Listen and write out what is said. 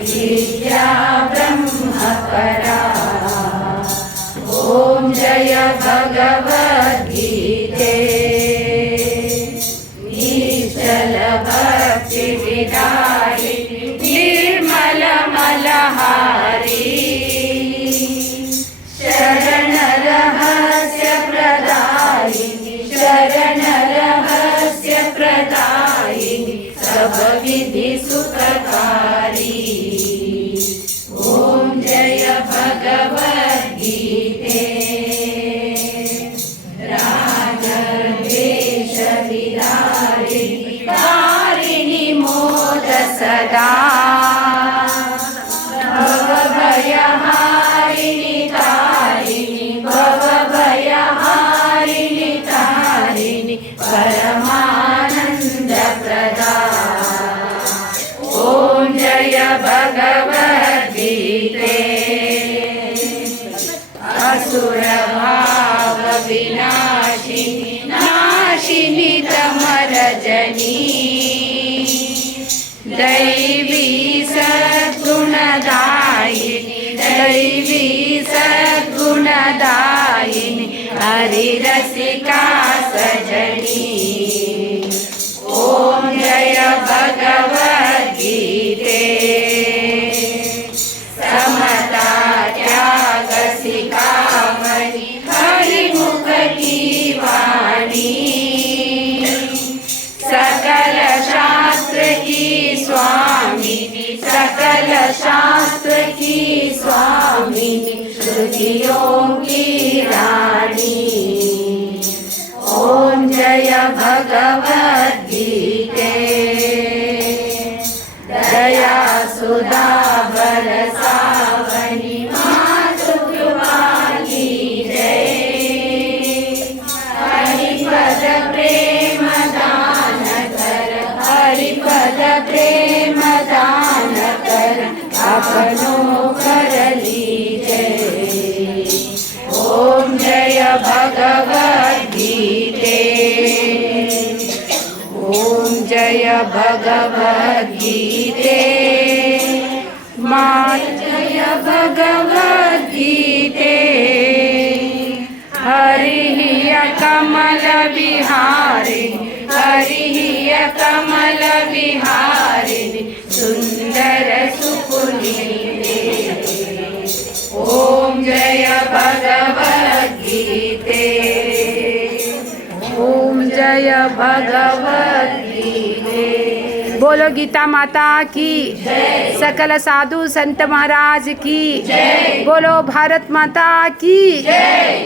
विद्या ब्रह्मपरा। ॐ जय भगवद्गीते। निश्चल भक्ति विदायिनी निर्मल मलहारी। शरण रहस्य प्रदायिनी शरण रहस्य प्रदायिनी सब विधि सुखकारी। ॐ जय भगवद्गीते। रागद्वेष विदारिणि वारिणि मोद सदा। भवभयहारिणि तारिणि भवभयहारिणि तारिणि परमानन्दप्रदा। ॐ जय भगवद्गीते। असुरभाव विनाशिनि नाशिनि तमरजनी। दैवी सद्गुणदायिनि दैवी सद्गुणदायिनि हरिरसिका सजनी। ॐ जय भगवद्गीते। समता त्याग सिखावनी हरिमुख की वाणी। सकल शास्त्र की स्वामिनी सकल शास्त्र की स्वामिनी श्रुतियों की रानी। ॐ जय भगवद्गीते। दया सुधा बरसावनी मातु कृपा की जय। हरिपद प्रेम दान कर हरिपद प्रेम दान कर अपनों कर लीजय। ॐ जय भगवद्गीते। ॐ जय भगवद्गीते। मां जय भगवद्गीते। हरिः कमल विहारिणि हरिः कमल विहारिणि सुंदर सुपुनीते। ॐ जय भगवद्गीते। ॐ जय भगवद्गीते। बोलो गीता माता की जय। सकल साधु संत महाराज की जय। बोलो भारत माता की जय।